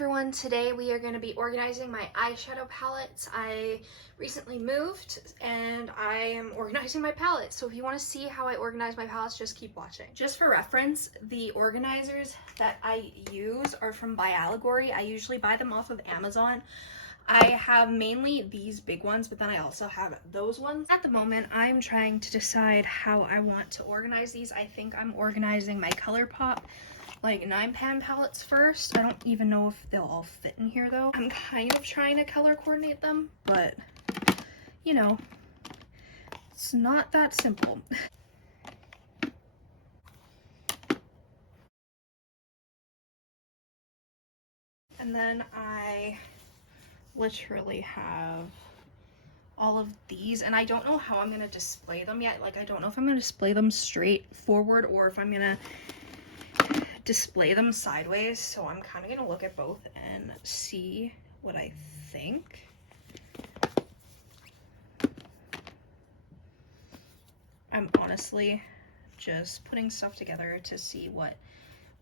everyone, today we are going to be organizing my eyeshadow palettes. I recently moved and I am organizing my palettes, so if you want to see how I organize my palettes, just keep watching. Just for reference, the organizers that I use are from By Allegory. I usually buy them off of Amazon. I have mainly these big ones, but then I also have those ones. At the moment, I'm trying to decide how I want to organize these. I think I'm organizing my ColourPop like 9-pan palettes first. I don't even know if they'll all fit in here though. I'm kind of trying to color coordinate them, but you know, it's not that simple. And then I literally have all of these, and I don't know how I'm going to display them yet. Like, I don't know if I'm going to display them straight forward or if I'm going to display them sideways, so I'm kind of going to look at both and see what I think. I'm honestly just putting stuff together to see what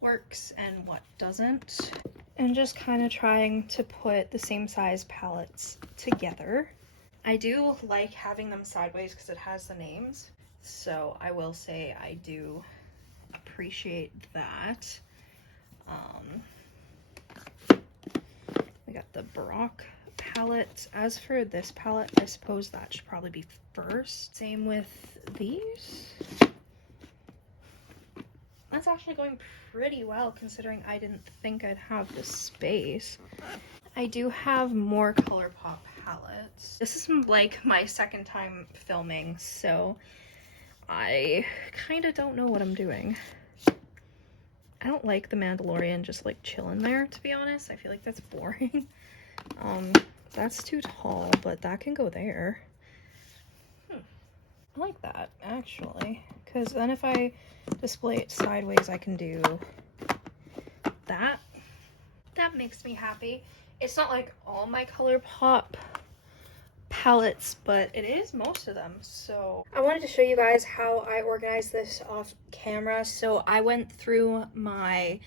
works and what doesn't, and just kind of trying to put the same size palettes together. I do like having them sideways because it has the names, so I will say I do appreciate that. We got the Baroque palette. As for this palette, I suppose that should probably be first. Same with these. That's actually going pretty well considering I didn't think I'd have the space. I do have more ColourPop palettes. This is like my second time filming, so I kind of don't know what I'm doing. I don't like the Mandalorian just like chilling there, to be honest. I feel like that's boring. That's too tall, but that can go there. I like that, actually, because then if I display it sideways, I can do that. That makes me happy. It's not like all my ColourPop palettes, but it is most of them. So I wanted to show you guys how I organized this off camera. So I went through my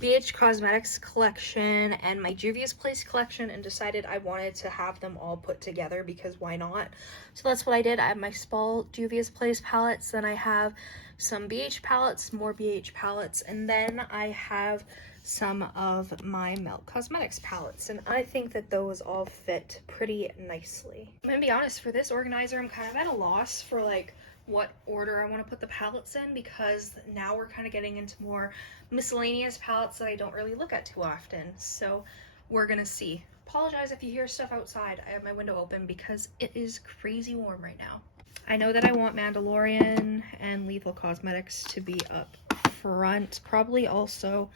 BH Cosmetics collection and my Juvia's Place collection and decided I wanted to have them all put together because why not? So that's what I did. I have my small Juvia's Place palettes, then I have some BH palettes, more BH palettes, and then I have some of my Melt Cosmetics palettes, and I think that those all fit pretty nicely. I'm gonna be honest, for this organizer I'm kind of at a loss for like what order I want to put the palettes in, because now we're kind of getting into more miscellaneous palettes that I don't really look at too often, so we're gonna see. Apologize if you hear stuff outside. I have my window open because it is crazy warm right now. I know that I want Mandalorian and Lethal Cosmetics to be up front, probably also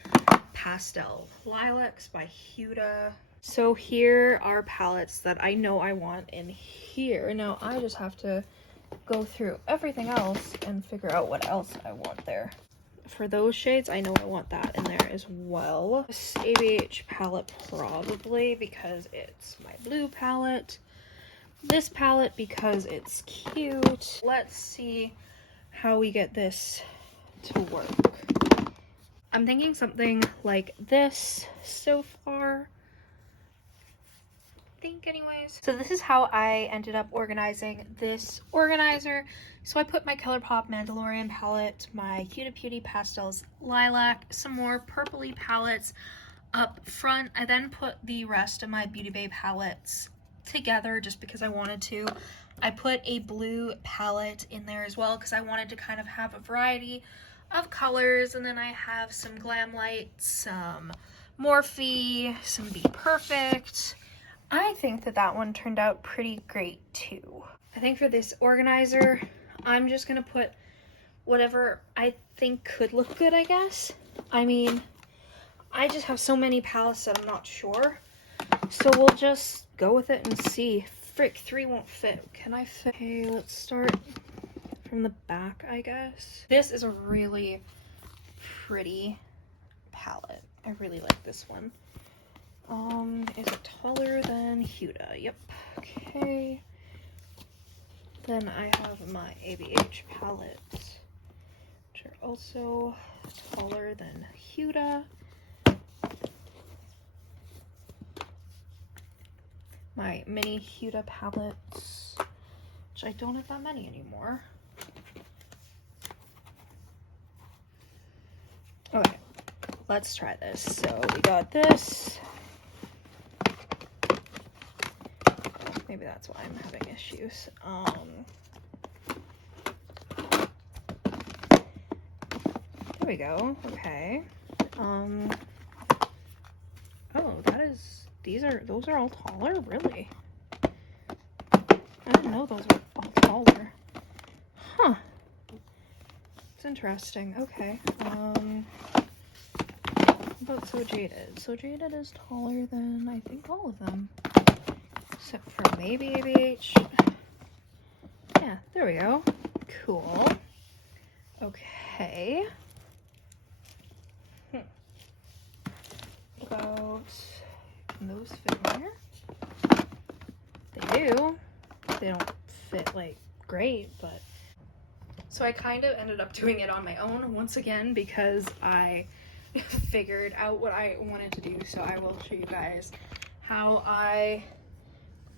Pastel Lilacs by Huda. So here are palettes that I know I want in here. Now I just have to go through everything else and figure out what else I want there. For those shades, I know I want that in there as well. This ABH palette probably because it's my blue palette. This palette because it's cute. Let's see how we get this to work. I'm thinking something like this so far. I think anyways. So this is how I ended up organizing this organizer. So I put my ColourPop Mandalorian palette, my Huda Beauty Pastels Lilac, some more purpley palettes up front. I then put the rest of my Beauty Bay palettes together just because I wanted to. I put a blue palette in there as well because I wanted to kind of have a variety of colors, and then I have some Glam Light, some Morphe, some Be Perfect. I think that that one turned out pretty great too. I think for this organizer, I'm just gonna put whatever I think could look good, I guess. I mean, I just have so many palettes that I'm not sure. So we'll just go with it and see. Frick, 3 won't fit. Can I fit? Okay, let's start from the back, I guess. This is a really pretty palette. I really like this one. Is it taller than Huda? Yep. Okay. Then I have my ABH palettes, which are also taller than Huda. my mini Huda palettes, which I don't have that many anymore. Okay, let's try this. So we got this. Maybe that's why I'm having issues. There we go. Okay. Oh, those are all taller? Really? I didn't know those were all taller. Huh. It's interesting. Okay. About So Jaded. So Jaded is taller than I think all of them. Except for maybe ABH. Yeah, there we go. Cool. Okay. What about, can those fit in here? They do. They don't fit like great, but. So I kind of ended up doing it on my own once again because I figured out what I wanted to do. So I will show you guys how I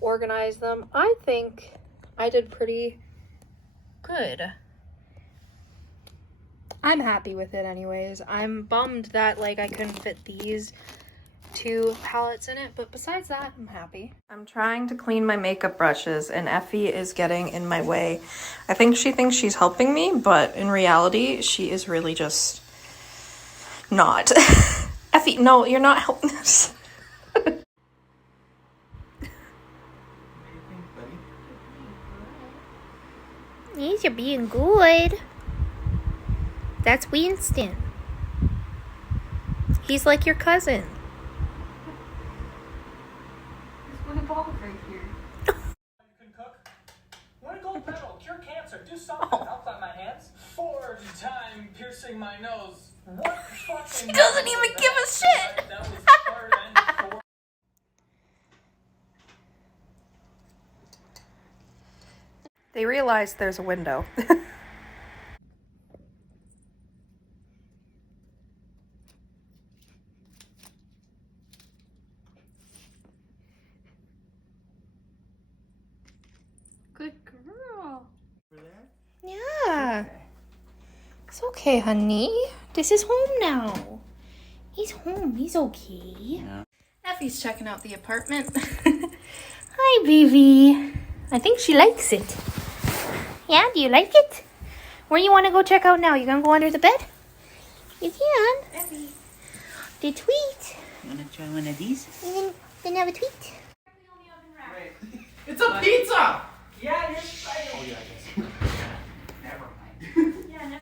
organize them. I think I did pretty good. I'm happy with it anyways. I'm bummed that like I couldn't fit these two palettes in it, but besides that, I'm happy. I'm trying to clean my makeup brushes and Effie is getting in my way. I think she thinks she's helping me, but in reality, she is really just not. Effie, no, you're not helping us. You're being good. That's Winston. He's like your cousin. There's one ball right here. You can cook. Win a gold medal. Cure cancer. Do something. I'll clap my hands. 4th time piercing my nose. What fucking? He doesn't even give a shit. That was 3rd and 4th. They realize there's a window. Good girl. Yeah. It's okay, honey. This is home now. He's home. He's okay. Yeah. Effie's checking out the apartment. Hi, baby. I think she likes it. Yeah, do you like it? Where you want to go check out now? You gonna go under the bed? You can. Effie, The tweet. you wanna try one of these? You can have a tweet. It's a pizza! Yeah, you're excited. Oh, yeah, I guess.